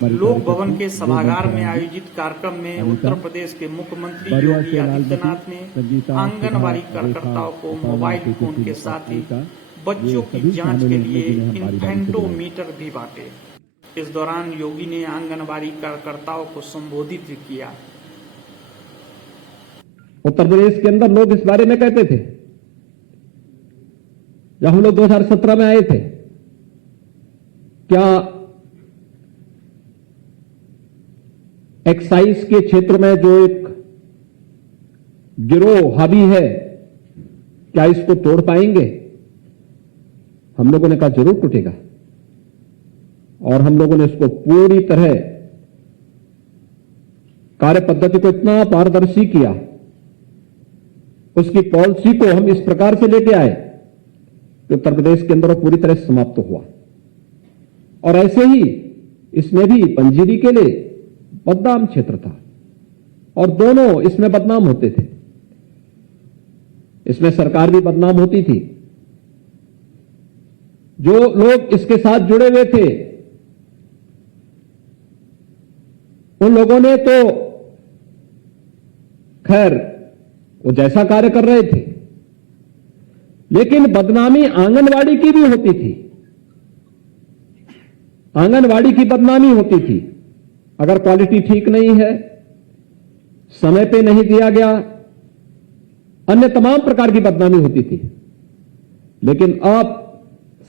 लोक भवन के सभागार में आयोजित कार्यक्रम में उत्तर प्रदेश के मुख्यमंत्री योगी आदित्यनाथ ने आंगनबाड़ी कार्यकर्ताओं को मोबाइल फोन के साथ ही बच्चों की जांच के लिए इन्फेंटोमीटर भी बांटे। इस दौरान योगी ने आंगनबाड़ी कार्यकर्ताओं को संबोधित किया। उत्तर प्रदेश के अंदर लोग इस बारे में कहते थे, जब हम लोग 2017 में आए थे, क्या एक्साइज के क्षेत्र में जो एक गिरोह हावी है, क्या इसको तोड़ पाएंगे? हम लोगों ने कहा जरूर टूटेगा, और हम लोगों ने इसको पूरी तरह कार्य पद्धति को इतना पारदर्शी किया, उसकी पॉलिसी को हम इस प्रकार से लेके आए कि उत्तर प्रदेश के अंदर पूरी तरह समाप्त हुआ। और ऐसे ही इसमें भी पंजीरी के लिए बदनाम क्षेत्र था, और दोनों इसमें बदनाम होते थे। इसमें सरकार भी बदनाम होती थी। जो लोग इसके साथ जुड़े हुए थे, उन लोगों ने तो खैर वो जैसा कार्य कर रहे थे, लेकिन बदनामी आंगनवाड़ी की भी होती थी। आंगनवाड़ी की बदनामी होती थी। अगर क्वालिटी ठीक नहीं है, समय पे नहीं दिया गया, अन्य तमाम प्रकार की बदनामी होती थी। लेकिन अब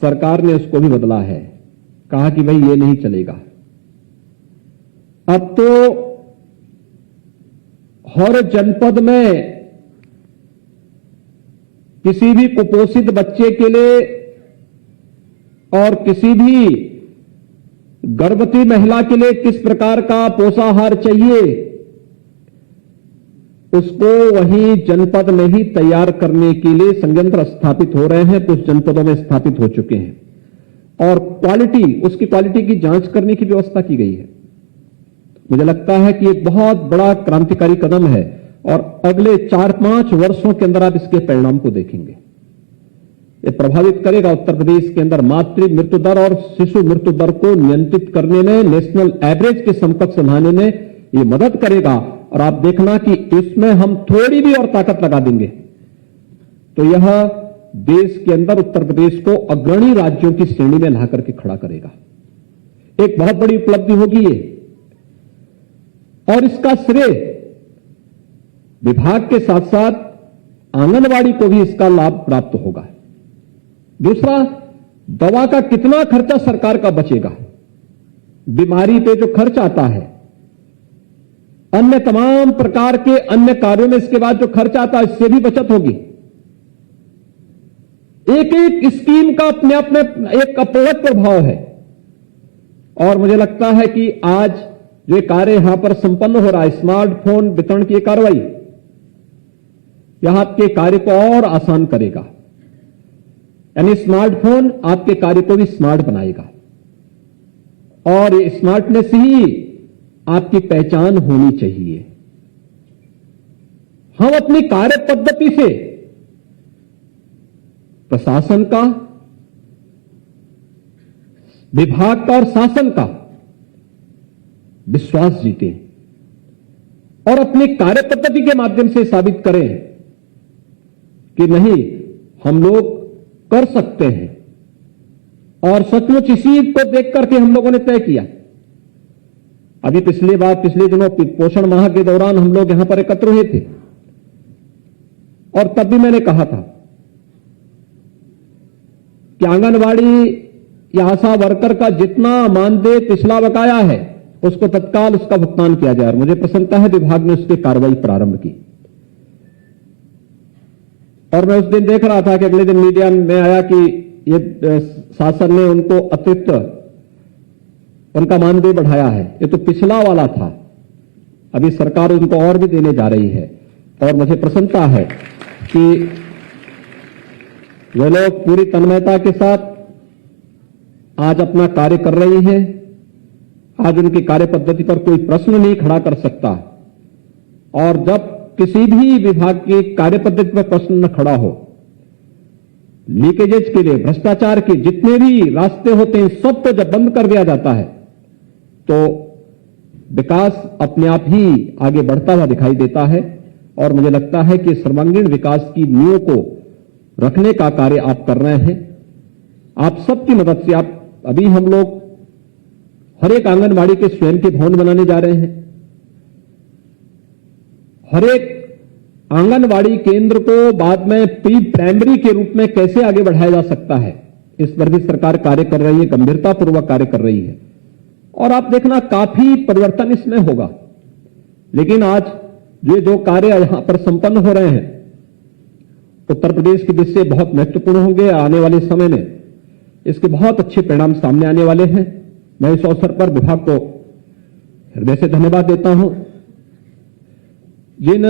सरकार ने उसको भी बदला है, कहा कि भाई ये नहीं चलेगा। अब तो हर जनपद में किसी भी कुपोषित बच्चे के लिए और किसी भी गर्भवती महिला के लिए किस प्रकार का पोषाहार चाहिए, उसको वही जनपद में ही तैयार करने के लिए संयंत्र स्थापित हो रहे हैं। कुछ जनपदों में स्थापित हो चुके हैं, और उसकी क्वालिटी की जांच करने की व्यवस्था की गई है। मुझे लगता है कि एक बहुत बड़ा क्रांतिकारी कदम है, और अगले 4-5 वर्षों के अंदर आप इसके परिणाम को देखेंगे। ये प्रभावित करेगा उत्तर प्रदेश के अंदर मातृ मृत्यु दर और शिशु मृत्यु दर को नियंत्रित करने में, नेशनल एवरेज के समकक्ष लाने में ये मदद करेगा। और आप देखना कि इसमें हम थोड़ी भी और ताकत लगा देंगे तो यह देश के अंदर उत्तर प्रदेश को अग्रणी राज्यों की श्रेणी में ला करके खड़ा करेगा। एक बहुत बड़ी उपलब्धि होगी ये, और इसका श्रेय विभाग के साथ साथ आंगनवाड़ी को भी इसका लाभ प्राप्त होगा। दूसरा, दवा का कितना खर्चा सरकार का बचेगा, बीमारी पे जो खर्च आता है, अन्य तमाम प्रकार के अन्य कार्यों में इसके बाद जो खर्च आता है, इससे भी बचत होगी। एक एक स्कीम का अपने अपने एक अपलक प्रभाव है, और मुझे लगता है कि आज जो कार्य यहां पर संपन्न हो रहा है, स्मार्टफोन वितरण की कार्रवाई, यह आपके कार्य को और आसान करेगा। यानी स्मार्टफोन आपके कार्य को भी स्मार्ट बनाएगा, और स्मार्टनेस ही आपकी पहचान होनी चाहिए। हम अपनी कार्य पद्धति से प्रशासन का, विभाग का और शासन का विश्वास जीते, और अपनी कार्य पद्धति के माध्यम से साबित करें कि नहीं, हम लोग कर सकते हैं। और सचमुच इसी को देख करके हम लोगों ने तय किया। अभी पिछले दिनों पोषण माह के दौरान हम लोग यहां पर एकत्र हुए थे, और तब भी मैंने कहा था कि आंगनवाड़ी या आशा वर्कर का जितना मानदेय पिछला बकाया है, उसको तत्काल उसका भुगतान किया जाए। और मुझे प्रसन्नता है विभाग ने उसकी कार्रवाई प्रारंभ की। और मैं उस दिन देख रहा था कि अगले दिन मीडिया में आया कि ये शासन ने उनको अतिरिक्त उनका मानदेय बढ़ाया है। ये तो पिछला वाला था, अभी सरकार उनको और भी देने जा रही है। और मुझे प्रसन्नता है कि वे लोग पूरी तन्मयता के साथ आज अपना कार्य कर रही हैं। आज उनकी कार्य पद्धति पर कोई प्रश्न नहीं खड़ा कर सकता, और जब किसी भी विभाग की कार्य पद्धति पर प्रश्न न खड़ा हो, लीकेजेज के लिए, भ्रष्टाचार के जितने भी रास्ते होते हैं, सबको जब बंद कर दिया जाता है, तो विकास अपने आप ही आगे बढ़ता हुआ दिखाई देता है। और मुझे लगता है कि सर्वांगीण विकास की नींव को रखने का कार्य आप कर रहे हैं। आप सबकी मदद से अभी हम लोग हर एक आंगनबाड़ी के स्वयं के भवन बनाने जा रहे हैं। हर एक आंगनबाड़ी केंद्र को बाद में प्री प्राइमरी के रूप में कैसे आगे बढ़ाया जा सकता है, इस पर भी सरकार कार्य कर रही है, गंभीरतापूर्वक कार्य कर रही है। और आप देखना काफी परिवर्तन इसमें होगा। लेकिन आज जो कार्य यहां पर संपन्न हो रहे हैं उत्तर प्रदेश की दृष्टि से बहुत महत्वपूर्ण होंगे। आने वाले समय में इसके बहुत अच्छे परिणाम सामने आने वाले हैं। मैं इस अवसर पर विभाग को हृदय से धन्यवाद देता हूं। जिन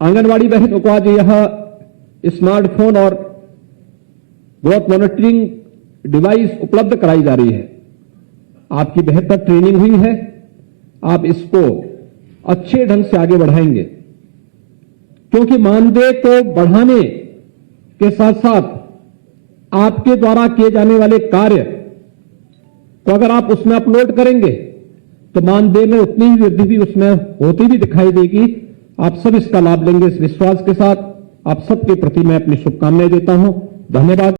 आंगनबाड़ी बहनों को आज यह स्मार्टफोन और ग्रोथ मॉनिटरिंग डिवाइस उपलब्ध कराई जा रही है, आपकी बेहतर ट्रेनिंग हुई है, आप इसको अच्छे ढंग से आगे बढ़ाएंगे। क्योंकि मानदेय को बढ़ाने के साथ साथ आपके द्वारा किए जाने वाले कार्य को अगर आप उसमें अपलोड करेंगे तो मानदेय में उतनी ही वृद्धि भी उसमें होती भी दिखाई देगी। आप सब इसका लाभ लेंगे, इस विश्वास के साथ आप सबके प्रति मैं अपनी शुभकामनाएं देता हूं। धन्यवाद।